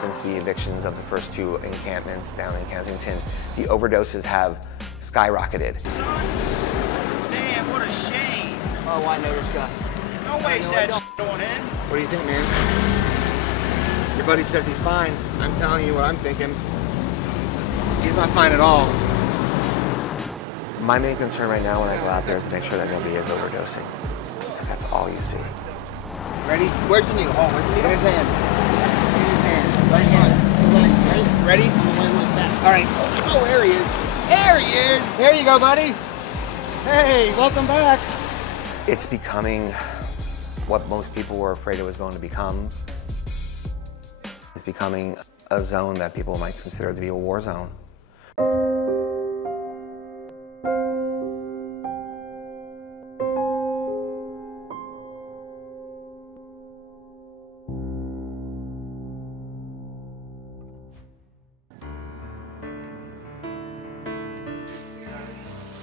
since the evictions of the first two encampments down in Kensington, the overdoses have skyrocketed. Damn, what a shame. Oh, I know this guy. No way he's had going in. What do you think, man? Your buddy says he's fine. I'm telling you what I'm thinking. He's not fine at all. My main concern right now when I go out there is to make sure that nobody is overdosing, because that's all you see. Ready? Where's the needle? Oh, where's the needle? In his hand. In his hand. Right hand. Ready? All right. Oh, there he is. There he is. There you go, buddy. Hey, welcome back. It's becoming what most people were afraid it was going to become. It's becoming a zone that people might consider to be a war zone.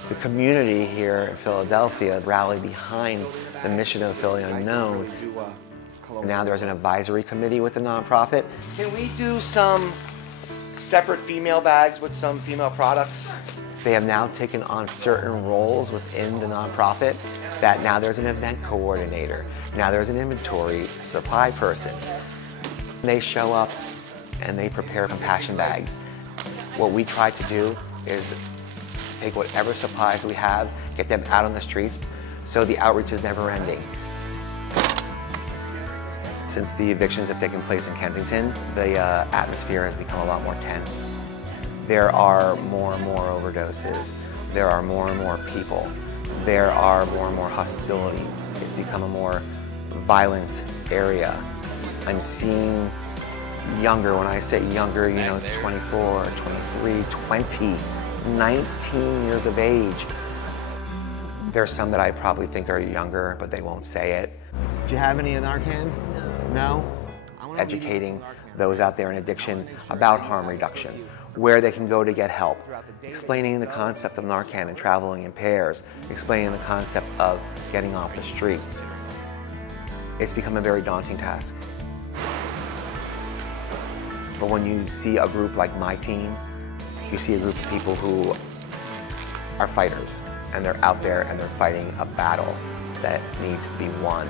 The community here in Philadelphia rallied behind the mission of Philly Unknown. Now there's an advisory committee with the nonprofit. Can we do some separate female bags with some female products? They have now taken on certain roles within the nonprofit, that now there's an event coordinator, now there's an inventory supply person. They show up and they prepare compassion bags. What we try to do is take whatever supplies we have, get them out on the streets, so the outreach is never ending. Since the evictions have taken place in Kensington, the atmosphere has become a lot more tense. There are more and more overdoses. There are more and more people. There are more and more hostilities. It's become a more violent area. I'm seeing younger, when I say younger, you know, 24, 23, 20, 19 years of age. There's some that I probably think are younger, but they won't say it. Do you have any in Narcan? No? Educating those out there in addiction about harm reduction, where they can go to get help, explaining the concept of Narcan and traveling in pairs, explaining the concept of getting off the streets. It's become a very daunting task. But when you see a group like my team, you see a group of people who are fighters, and they're out there and they're fighting a battle that needs to be won.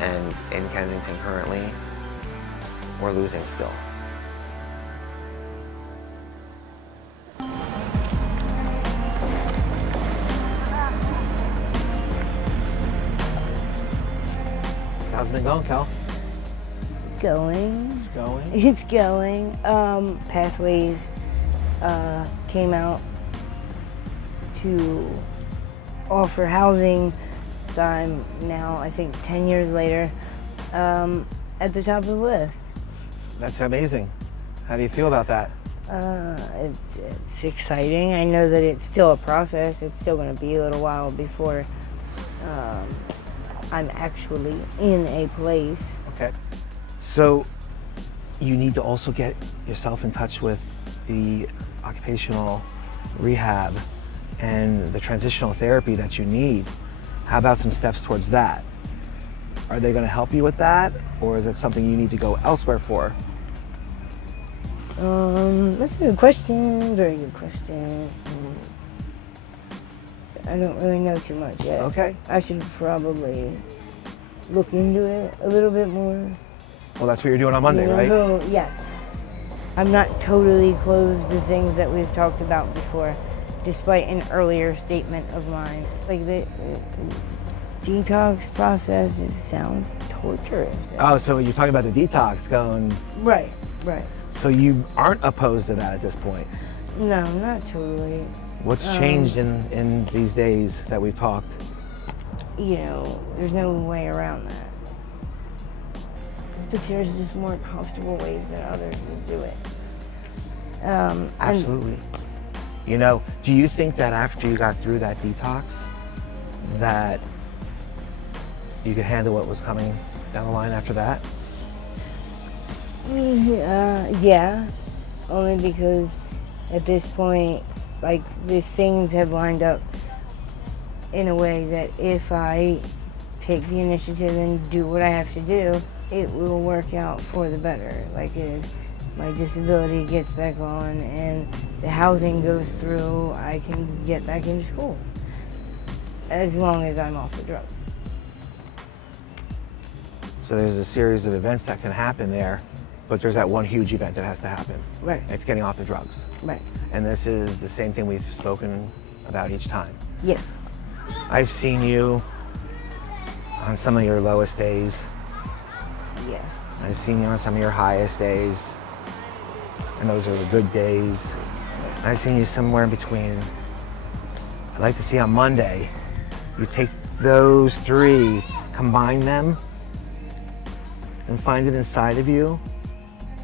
And in Kensington currently, we're losing still. How's it been going, Cal? It's going. It's going? It's going. Pathways came out to offer housing. So I'm now, I think, 10 years later, at the top of the list. That's amazing. How do you feel about that? It's exciting. I know that it's still a process. It's still going to be a little while before I'm actually in a place. Okay. So you need to also get yourself in touch with the occupational rehab and the transitional therapy that you need. How about some steps towards that? Are they going to help you with that, or is it something you need to go elsewhere for? That's a good question. Very good question. I don't really know too much yet. Okay. I should probably look into it a little bit more. Well, that's what you're doing on Monday, right? Yes. I'm not totally closed to things that we've talked about before, despite an earlier statement of mine. Like the detox process just sounds torturous. Oh, so you're talking about the detox going... Right, right. So you aren't opposed to that at this point? No, not totally. What's changed in these days that we've talked? You know, there's no way around that. But there's just more comfortable ways than others to do it. Absolutely. You know, do you think that after you got through that detox, that you could handle what was coming down the line after that? Yeah, only because at this point, like, the things have lined up in a way that if I take the initiative and do what I have to do, it will work out for the better. Like, my disability gets back on and the housing goes through, I can get back into school. As long as I'm off the drugs. So there's a series of events that can happen there, but there's that one huge event that has to happen. Right. It's getting off the drugs. Right. And this is the same thing we've spoken about each time. Yes. I've seen you on some of your lowest days. Yes. I've seen you on some of your highest days. And those are the good days. I've seen you somewhere in between. I'd like to see on Monday, you take those three, combine them, and find it inside of you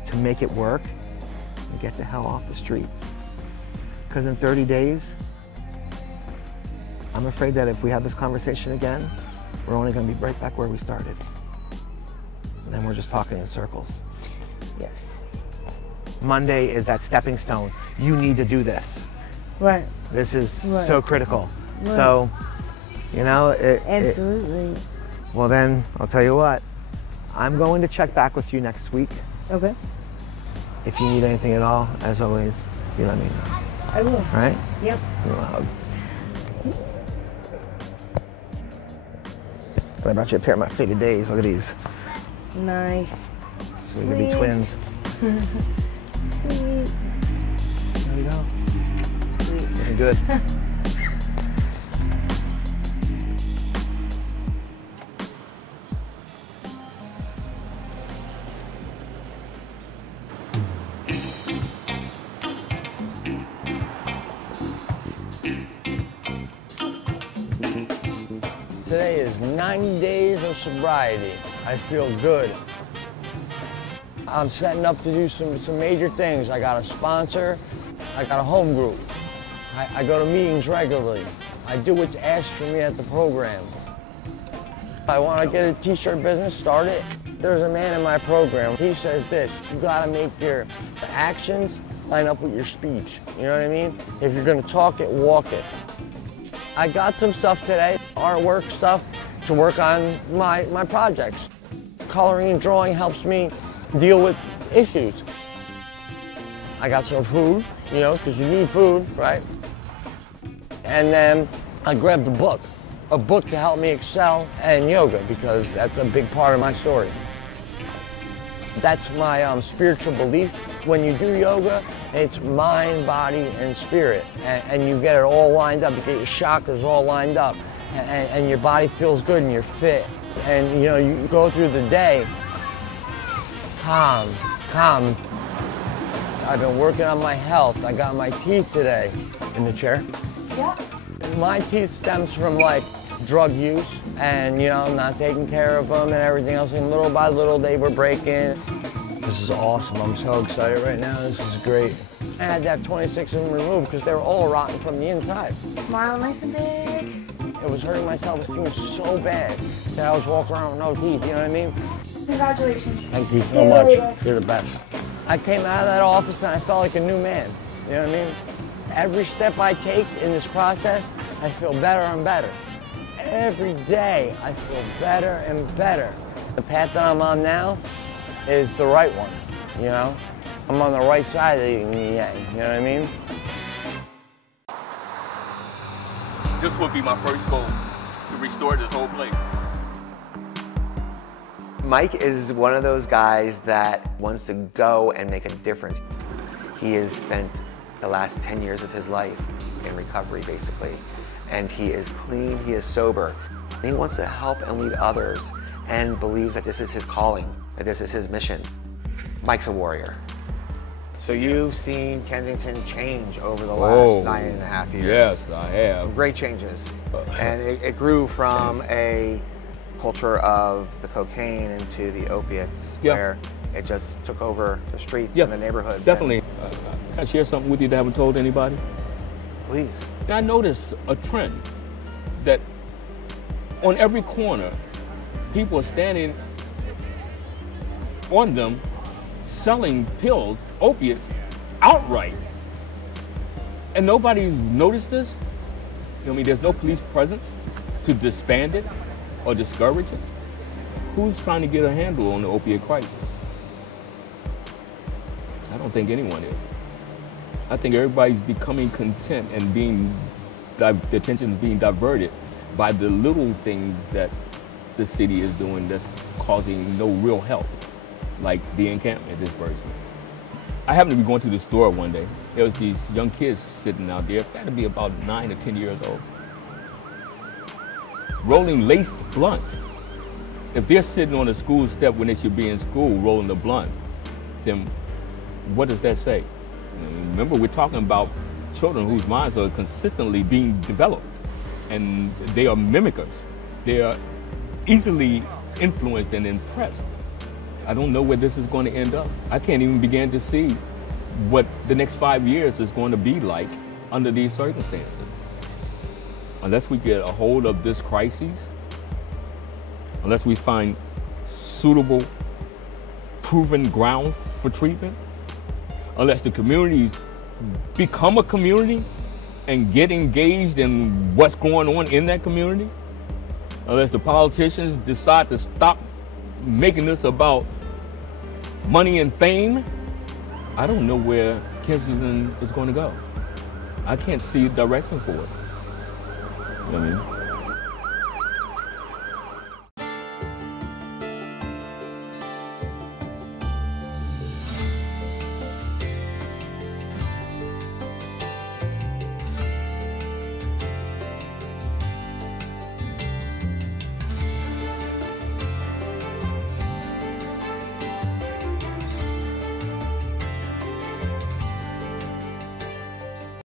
to make it work and get the hell off the streets. Because in 30 days, I'm afraid that if we have this conversation again, we're only going to be right back where we started. And then we're just talking in circles. Yes. Monday is that stepping stone. You need to do this. Right. This is Right. so critical. Right. So, you know, Absolutely. well then, I'll tell you what, I'm going to check back with you next week. Okay. If you need anything at all, as always, you let me know. I will. All right? Yep. Give me a hug. I brought you a pair of my faded days. Look at these. Nice. So we can be Sweet. twins. Sweet. There we go. Sweet. Looking good. Today is 90 days of sobriety. I feel good. I'm setting up to do some major things. I got a sponsor. I got a home group. I go to meetings regularly. I do what's asked for me at the program. I want to get a t-shirt business started. There's a man in my program. He says this: you got to make your actions line up with your speech. You know what I mean? If you're going to talk it, walk it. I got some stuff today, artwork stuff, to work on my projects. Coloring and drawing helps me deal with issues. I got some food, you know, because you need food, right? And then I grabbed a book to help me excel in yoga, because that's a big part of my story. That's my spiritual belief. When you do yoga, it's mind, body, and spirit. And you get it all lined up. You get your chakras all lined up. And your body feels good and you're fit. And you know, you go through the day calm. I've been working on my health. I got my teeth today. In the chair? Yeah. My teeth stems from like drug use and, you know, not taking care of them and everything else. And little by little, they were breaking. This is awesome. I'm so excited right now. This is great. I had to have 26 of them removed because they were all rotten from the inside. Smile nice and big. It was hurting my self-esteem so bad that I was walking around with no teeth, you know what I mean? Congratulations. Thank you See so you much. later. You're the best. I came out of that office and I felt like a new man, you know what I mean? Every step I take in this process, I feel better and better. Every day, I feel better and better. The path that I'm on now is the right one, you know? I'm on the right side of the yin, you know what I mean? This would be my first goal, to restore this whole place. Mike is one of those guys that wants to go and make a difference. He has spent the last 10 years of his life in recovery, basically. And he is clean, he is sober. He wants to help and lead others and believes that this is his calling, that this is his mission. Mike's a warrior. So you've seen Kensington change over the last 9.5 years. Yes, I have. Some great changes. And it grew from a culture of the cocaine into the opiates, where it just took over the streets and the neighborhoods. Definitely. Can I share something with you that I haven't told anybody? Please. I noticed a trend that on every corner, people are standing on them selling pills, opiates, outright. And nobody's noticed this. You know what I mean? There's no police presence to disband it or discourage it. Who's trying to get a handle on the opiate crisis? I don't think anyone is. I think everybody's becoming content and the attention is being diverted by the little things that the city is doing that's causing no real help, like the encampment disbursement. I happened to be going to the store one day. There was these young kids sitting out there, had to be about 9 or 10 years old, rolling laced blunts. If they're sitting on a school step when they should be in school rolling the blunt, then what does that say? Remember, we're talking about children whose minds are consistently being developed, and they are mimickers. They are easily influenced and impressed. I don't know where this is going to end up. I can't even begin to see what the next 5 years is going to be like under these circumstances. Unless we get a hold of this crisis, unless we find suitable, proven ground for treatment, unless the communities become a community and get engaged in what's going on in that community, unless the politicians decide to stop making this about money and fame, I don't know where Kensington is going to go. I can't see a direction for it. You know what I mean?